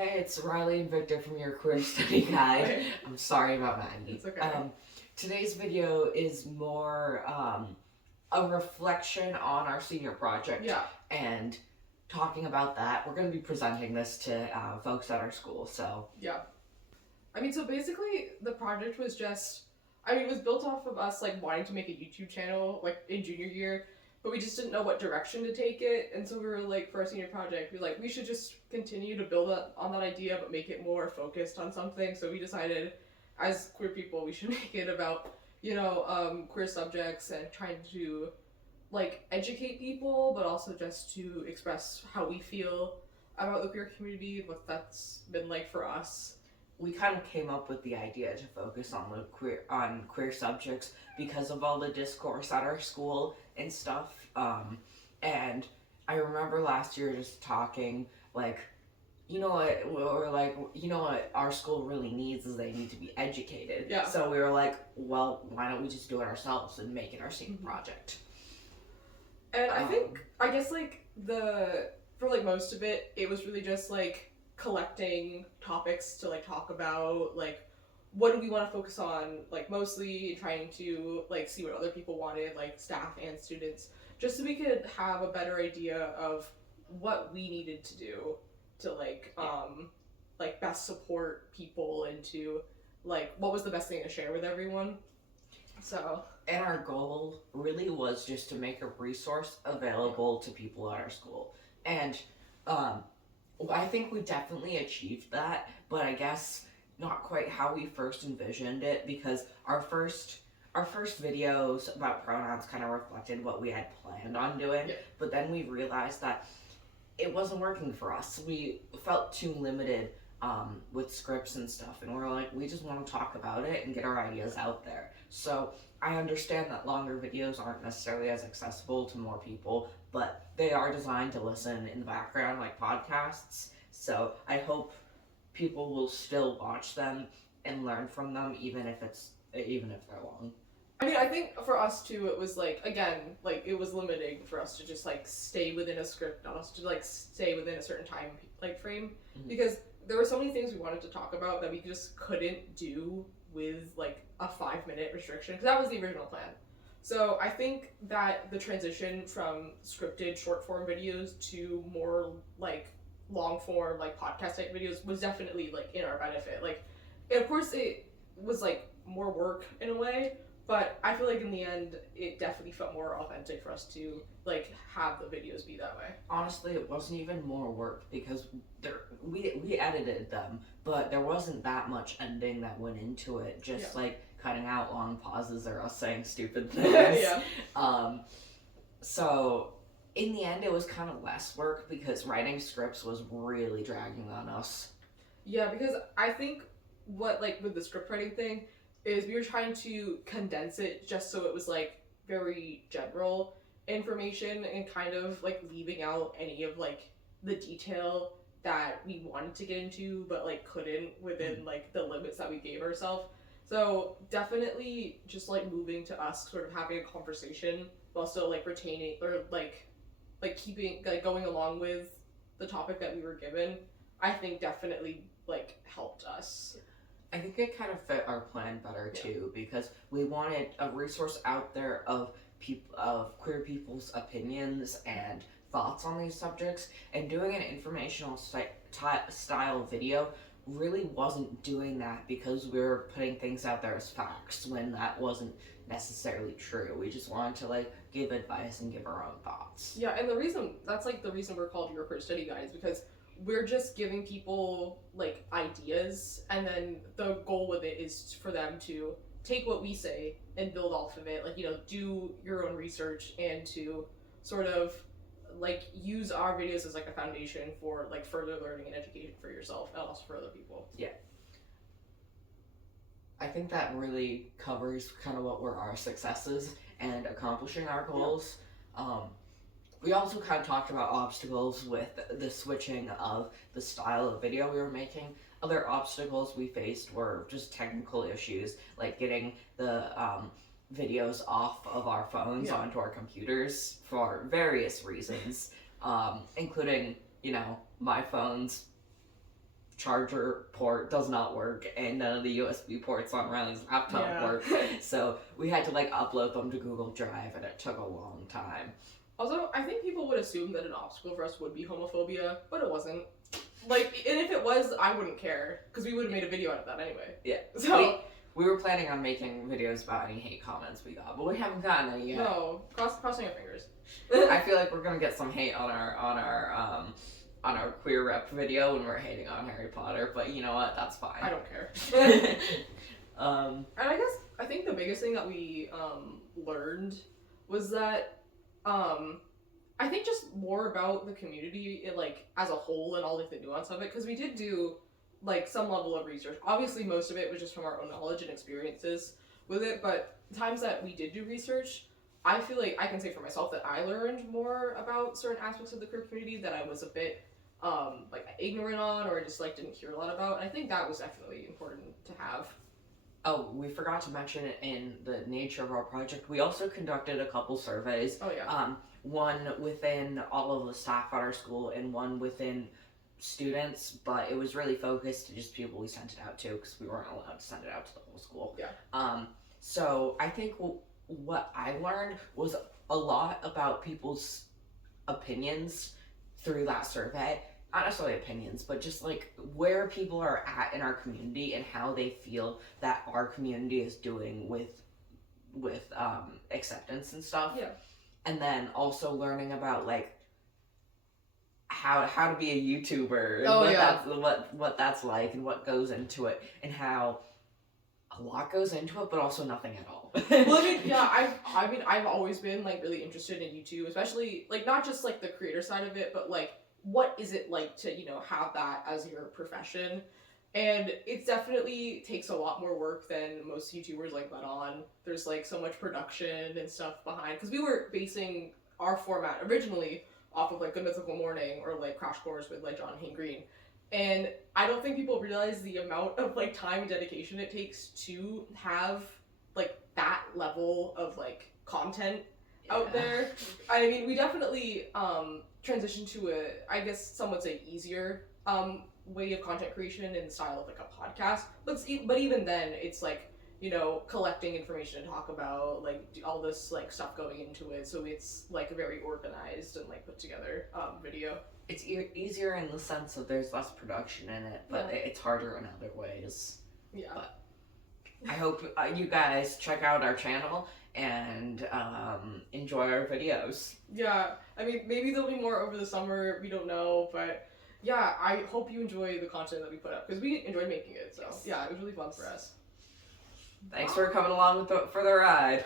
Hey, it's Riley and Victor from your Queer Study Guide. I'm sorry about Maggie. It's okay. Today's video is more a reflection on our senior project. Yeah. And talking about that, we're going to be presenting this to folks at our school. So Yeah. So basically, the project was just, it was built off of us, wanting to make a YouTube channel, in junior year, but we just didn't know what direction to take it, and so we were for our senior project, we should just continue to build on that idea, but make it more focused on something, so we decided, as queer people, we should make it about, queer subjects and trying to, educate people, but also just to express how we feel about the queer community, what that's been like for us. We kind of came up with the idea to focus on queer subjects because of all the discourse at our school and stuff. And I remember last year just talking what our school really needs is they need to be educated. Yeah. So we were like, well, why don't we just do it ourselves and make it our senior project? And I guess for most of it, it was really just collecting topics to talk about, what do we want to focus on, mostly trying to see what other people wanted, staff and students, just so we could have a better idea of what we needed to do to best support people and to what was the best thing to share with everyone. So, and our goal really was just to make a resource available to people at our school. And I think we definitely achieved that, but I guess not quite how we first envisioned it, because our first videos about pronouns kind of reflected what we had planned on doing, yeah. But then we realized that it wasn't working for us. We felt too limited with scripts and stuff, and we're like, we just want to talk about it and get our ideas out there. So I understand that longer videos aren't necessarily as accessible to more people, but they are designed to listen in the background like podcasts. So I hope people will still watch them and learn from them, even if they're long. I think for us too, it was it was limiting for us to just stay within a script, not us to stay within a certain time frame, Mm-hmm. because there were so many things we wanted to talk about that we just couldn't do with a 5-minute restriction, because that was the original plan. So I think that the transition from scripted short form videos to more long form podcast type videos was definitely in our benefit. Of course it was more work in a way, but I feel in the end it definitely felt more authentic for us to have the videos be that way. Honestly, it wasn't even more work, because we edited them, but there wasn't that much editing that went into it. Just cutting out long pauses or us saying stupid things. Yeah. So in the end, it was kind of less work because writing scripts was really dragging on us. Yeah, because I think what with the script writing thing is we were trying to condense it just so it was very general information and kind of leaving out any of the detail that we wanted to get into but couldn't within the limits that we gave ourselves. So definitely just moving to us sort of having a conversation while still retaining or keeping going along with the topic that we were given, I think definitely helped us. I think it kind of fit our plan better too, because we wanted a resource out there of queer people's opinions and thoughts on these subjects, and doing an informational style video really wasn't doing that, because we were putting things out there as facts when that wasn't necessarily true. We just wanted to give advice and give our own thoughts. Yeah, and the reason we're called Your Queer Study Guide is because we're just giving people ideas, and then the goal with it is for them to take what we say and build off of it, do your own research and to sort of use our videos as a foundation for further learning and education for yourself and also for other people. Yeah. I think that really covers kind of what were our successes and accomplishing our goals. Yeah. We also kind of talked about obstacles with the switching of the style of video we were making. Other obstacles we faced were just technical issues, like getting the videos off of our phones onto our computers for various reasons, including, my phone's charger port does not work, and none of the USB ports on Riley's laptop Yeah. work. So we had to like upload them to Google Drive, and it took a long time. Also, I think people would assume that an obstacle for us would be homophobia, but it wasn't. Like, and if it was, I wouldn't care, because we would have made a video out of that anyway. Yeah. So we were planning on making videos about any hate comments we got, but we haven't gotten any yet. no, crossing our fingers. I feel like we're gonna get some hate on our queer rep video when we're hating on Harry Potter, but you know what? That's fine. I don't care. Um, And I think the biggest thing that we learned was that I think just more about the community, like as a whole, and all like the nuance of it, because we did do like some level of research. Obviously, most of it was just from our own knowledge and experiences with it, but times that we did do research, I feel like I can say for myself that I learned more about certain aspects of the queer community that I was a bit like ignorant on, or just like didn't hear a lot about. And I think that was definitely important to have. oh, we forgot to mention it in the nature of our project. We also conducted a couple surveys. Oh yeah. One within all of the staff at our school and one within students, but it was really focused to just people we sent it out to because we weren't allowed to send it out to the whole school. Yeah. So I think what I learned was a lot about people's opinions through that survey. Not necessarily opinions, but just like where people are at in our community and how they feel that our community is doing with acceptance and stuff. Yeah. And then also learning about like how to be a YouTuber and what that's like and what goes into it and how a lot goes into it, but also nothing at all. Well, I mean, yeah, I've always been like really interested in YouTube, especially like not just like the creator side of it, but like what is it like to have that as your profession. And it definitely takes a lot more work than most YouTubers like let on. There's like so much production and stuff behind, because we were basing our format originally off of like Good Mythical Morning or like Crash Course with like John Hayne Green. And I don't think people realize the amount of like time and dedication it takes to have like that level of like content out there. I mean, we definitely transitioned to a, I guess some would say, easier way of content creation in the style of like a podcast. But even then, it's like collecting information to talk about, like all this like stuff going into it. So it's like a very organized and like put together video. It's easier in the sense of there's less production in it, but it's harder in other ways. Yeah. But I hope you guys check out our channel and enjoy our videos. Yeah, I mean, maybe there'll be more over the summer, we don't know, but yeah, I hope you enjoy the content that we put up, because we enjoyed making it, so yeah, it was really fun for us. Thanks for coming along for the ride.